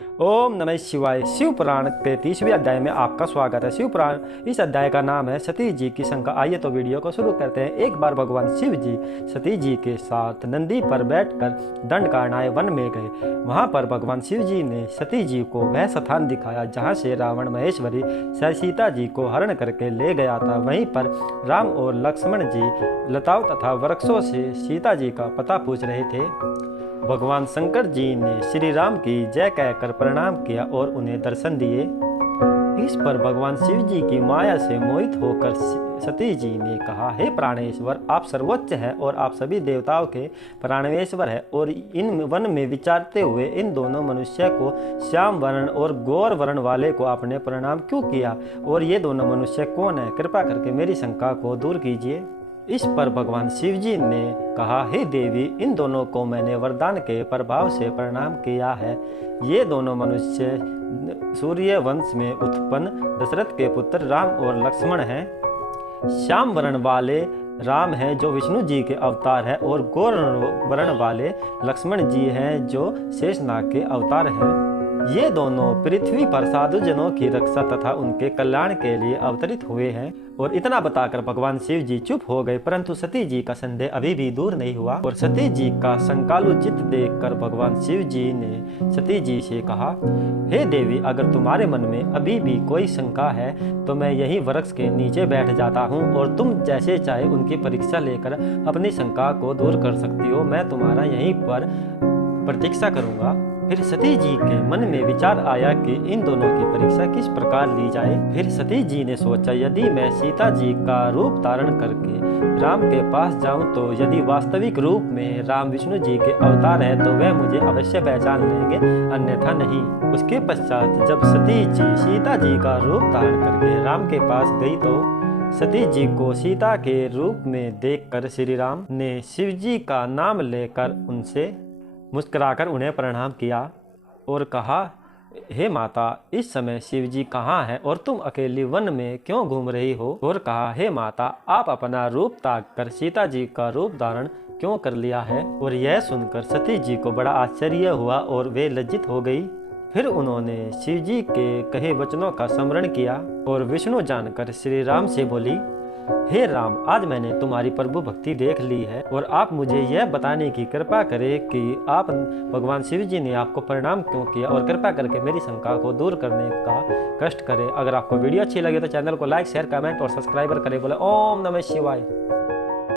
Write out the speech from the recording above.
ओम नमः शिवाय। शिव पुराण के 30वें अध्याय में आपका स्वागत है। शिव पुराण इस अध्याय का नाम है सती जी की शंका। आइए तो वीडियो को शुरू करते हैं। एक बार भगवान शिव जी सती जी के साथ नंदी पर बैठकर दंडकारण्य वन में गए। वहां पर भगवान शिव जी ने सती जी को वह स्थान दिखाया जहां से रावण महेश्वरी सीता जी को हरण करके ले गया था। वहीं पर राम और लक्ष्मण जी लताओं तथा वृक्षों से सीता जी का पता पूछ रहे थे। भगवान शंकर जी ने श्री राम की जय कहकर प्रणाम किया और उन्हें दर्शन दिए। इस पर भगवान शिव जी की माया से मोहित होकर सती जी ने कहा, हे प्राणेश्वर, आप सर्वोच्च हैं और आप सभी देवताओं के प्राणेश्वर हैं। और इन वन में विचारते हुए इन दोनों मनुष्य को श्याम वर्ण और गौर वर्ण वाले को आपने प्रणाम क्यों किया? और ये दोनों मनुष्य कौन है? कृपा करके मेरी शंका को दूर कीजिए। इस पर भगवान शिव जी ने कहा, हे देवी, इन दोनों को मैंने वरदान के प्रभाव से प्रणाम किया है। ये दोनों मनुष्य सूर्य वंश में उत्पन्न दशरथ के पुत्र राम और लक्ष्मण हैं। श्याम वर्ण वाले राम हैं जो विष्णु जी के अवतार हैं और गौर वर्ण वाले लक्ष्मण जी हैं जो शेषनाग के अवतार हैं। ये दोनों पृथ्वी पर साधु जनों की रक्षा तथा उनके कल्याण के लिए अवतरित हुए हैं। और इतना बताकर भगवान शिव जी चुप हो गए, परंतु सती जी का संदेह अभी भी दूर नहीं हुआ। और सती जी का शंकालु चित्त देखकर भगवान शिव जी ने सती जी से कहा, हे देवी, अगर तुम्हारे मन में अभी भी कोई शंका है तो मैं यही वृक्ष के नीचे बैठ जाता हूँ और तुम जैसे चाहे उनकी परीक्षा लेकर अपनी शंका को दूर कर सकती हो। मैं तुम्हारा यहीं पर प्रतीक्षा करूंगा। फिर सती जी के मन में विचार आया कि इन दोनों की परीक्षा किस प्रकार ली जाए। फिर सती जी ने सोचा, यदि मैं सीता जी का रूप धारण करके राम के पास जाऊं तो यदि वास्तविक रूप में राम विष्णु जी के अवतार हैं तो वह मुझे अवश्य पहचान लेंगे, अन्यथा नहीं। उसके पश्चात जब सती जी सीता जी का रूप धारण करके राम के पास गई तो सती जी को सीता के रूप में देखकर श्री राम ने शिव जी का नाम लेकर उनसे मुस्कुराकर उन्हें प्रणाम किया और कहा, हे माता, इस समय शिव जी कहाँ हैं और तुम अकेली वन में क्यों घूम रही हो? और कहा, हे माता, आप अपना रूप त्याग कर सीता जी का रूप धारण क्यों कर लिया है? और यह सुनकर सती जी को बड़ा आश्चर्य हुआ और वे लज्जित हो गई। फिर उन्होंने शिव जी के कहे वचनों का स्मरण किया और विष्णु जानकर श्री राम से बोली, हे राम, आज मैंने तुम्हारी प्रभु भक्ति देख ली है और आप मुझे यह बताने की कृपा करें कि आप भगवान शिव जी ने आपको प्रणाम क्यों किया और कृपा करके मेरी शंका को दूर करने का कष्ट करें। अगर आपको वीडियो अच्छी लगे तो चैनल को लाइक, शेयर, कमेंट और सब्सक्राइबर करें। बोले ओम नमः शिवाय।